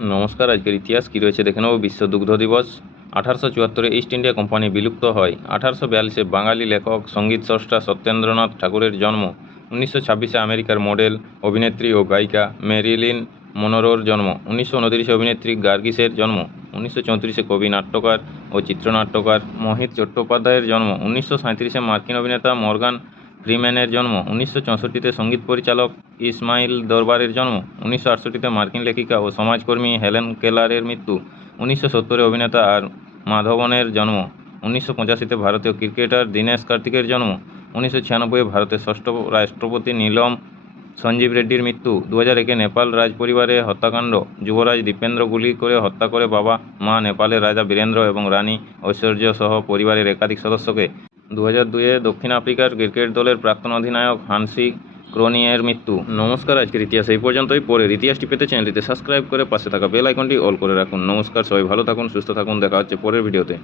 নমস্কার। আজকের ইতিহাস কী রয়েছে দেখে নেব। বিশ্ব দুগ্ধ দিবস। 1874-এ ইস্ট ইন্ডিয়া কোম্পানি বিলুপ্ত হয়। 1842-এ বাঙালি লেখক সঙ্গীত স্রষ্টা সত্যেন্দ্রনাথ ঠাকুরের জন্ম। 1926-এ আমেরিকার মডেল, অভিনেত্রী ও গায়িকা মেরিলিন মনোরোর জন্ম। 1929-এ অভিনেত্রী গার্গিসের জন্ম। 1934-এ কবি, নাট্যকার ও চিত্রনাট্যকার মোহিত চট্টোপাধ্যায়ের জন্ম। 1937-এ মার্কিন অভিনেতা মর্গান ফ্রিম্যানের জন্ম। 1964-তে সঙ্গীত পরিচালক ইসমাইল দরবারের জন্ম। 1968-তে মার্কিন লেখিকা ও সমাজকর্মী হেলেন কেলারের মৃত্যু। 1970-এ অভিনেতা আর মাধবনের জন্ম। 1985-তে ভারতীয় ক্রিকেটার দীনেশ কার্তিকের জন্ম। 1996-এ ভারতের ষষ্ঠ রাষ্ট্রপতি নীলম সঞ্জীব রেড্ডির মৃত্যু। 2001-এ নেপাল রাজ পরিবারে হত্যাকাণ্ড। যুবরাজ দীপেন্দ্র গুলি করে হত্যা করে বাবা মা, নেপালের রাজা বীরেন্দ্র এবং রানী ঐশ্বর্য সহ পরিবারের একাধিক সদস্যকে। 2002-এ দক্ষিণ আফ্রিকার ক্রিকেট দলের প্রাক্তন অধিনায়ক হান্সি ক্রোনিয়ের মৃত্যু। নমস্কার। আজকের ইতিহাস এই পর্যন্তই। পরের ইতিহাসটি পেতে চ্যানেলটিতে সাবস্ক্রাইব করে পাশে থাকা বেল আইকনটি অল করে রাখুন। নমস্কার। সবাই ভালো থাকুন, সুস্থ থাকুন। দেখা হচ্ছে পরের ভিডিওতে।